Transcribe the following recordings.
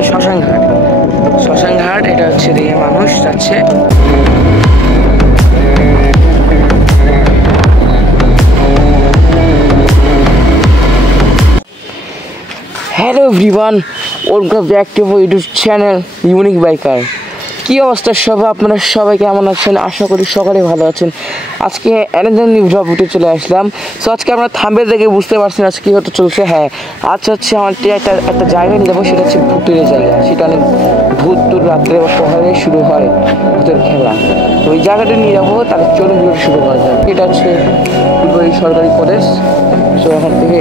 হচ্ছে শ্মশানঘাট। শ্মশানঘাট এটা হচ্ছে দিকে মানুষ যাচ্ছে। Hello everyone, welcome back to my YouTube channel unique biker. কী অবস্থা সবাই, আপনারা সবাই কেমন আছেন? আশা করি সকলে ভালো আছেন। আজকে অ্যানাদার নিউ ব্লগ ভিডিও চলে আসলাম। সো আজকে আমরা থাম্বনেল দেখে বুঝতে পারছেন আজকে কী হতে চলছে। হ্যাঁ, আজ হচ্ছে আমার একটা জায়গায় নিয়ে যাবো, সেটা হচ্ছে ভূতের জায়গা। সেটা অনেক ভূত রাত্রে বা সকালে শুরু হয় ভূতের খেলা। তো ওই জায়গাটা নিয়ে যাবো, তাহলে চলুন ভিডিওটা শুরু করা যায়। এটা হচ্ছে ফুলবাড়ি সরকারি কলেজ। সো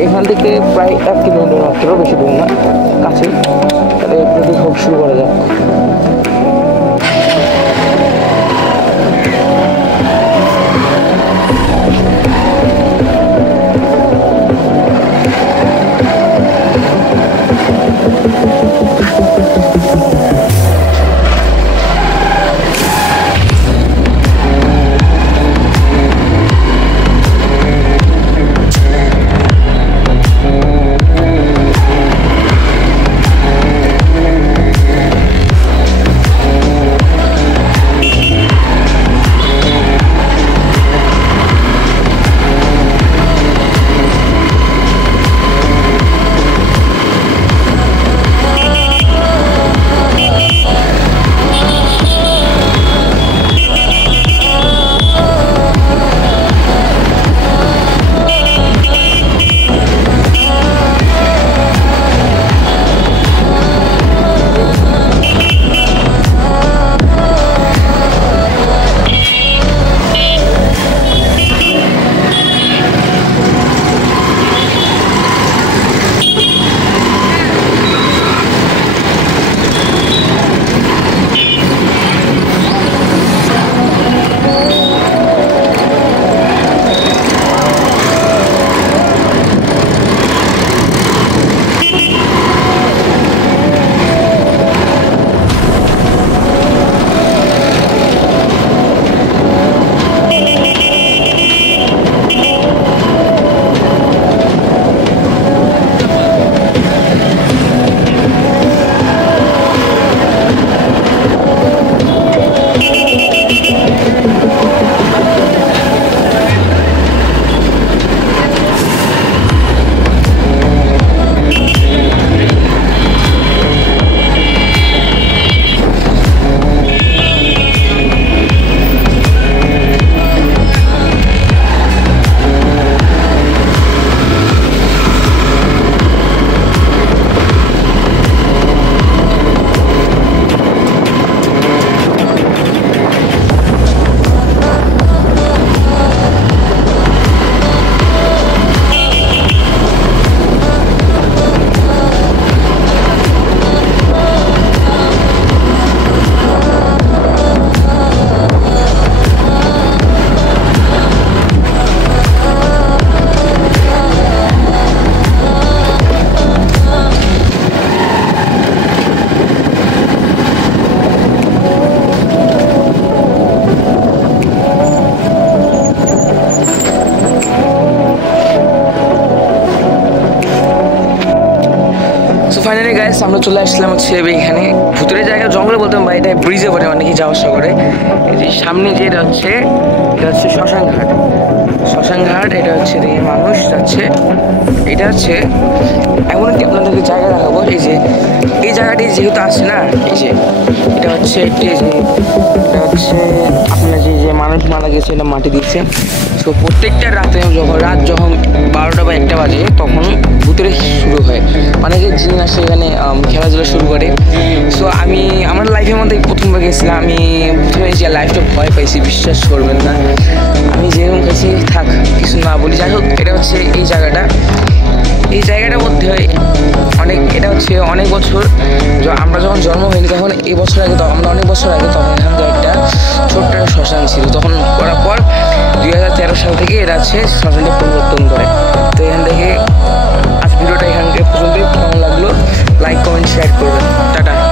এখান থেকে প্রায় 1 কিলোমিটার মাত্র, বেশি দূর না, কাছে। তাহলে একটু সব শুরু করা যাক। ফাইনালি গাইস, আমরা চলে আসলাম হচ্ছে এখানে ভুতুরের জায়গা, জঙ্গলে বলতাম বা এটা ব্রিজে পড়ে অনেকেই যাওয়া আসা করে। এই যে সামনে যেটা হচ্ছে, এটা হচ্ছে শ্মশানঘাট। শ্মশানঘাট এটা হচ্ছে দিকে মানুষ যাচ্ছে। এটা হচ্ছে এমন একটি আপনাদেরকে জায়গা দেখাবো। এই যে এই জায়গাটি যেহেতু আছে না, এই যে এটা হচ্ছে একটি, এটা হচ্ছে আপনার যে মানুষ মারা গেছে, এটা মাটি দিচ্ছে। সো প্রত্যেকটা রাতে রাত যখন 12টা বা 1টা বাজে, তখন ভূতের শুরু হয়, অনেকে জিন আসে এখানে খেলাধুলা শুরু করে। সো আমি আমার লাইফের মধ্যে প্রথমবার গেছিলাম। আমি প্রথমে যে লাইফটা ভয় পাইছি, বিশ্বাস করবেন না। আমি যেরকম গেছি, থাক কিছু না বলি। যাই হোক, এটা হচ্ছে এই জায়গাটা। এই জায়গাটার মধ্যে এটা হচ্ছে অনেক বছর, আমরা যখন জন্ম হয়নি তখন এই বছর আগে, আমরা অনেক বছর আগে, তখন এখান থেকে একটা ছোট্ট শ্মশান ছিল। তখন করার পর 2013 সাল থেকে এটা হচ্ছে শ্মশানটা পরিবর্তন করে। তো এখান থেকে আজ ভিডিওটা এখান থেকে পর্যন্ত কেমন লাগলো, লাইক কমেন্ট শেয়ার করবেন। টাটা।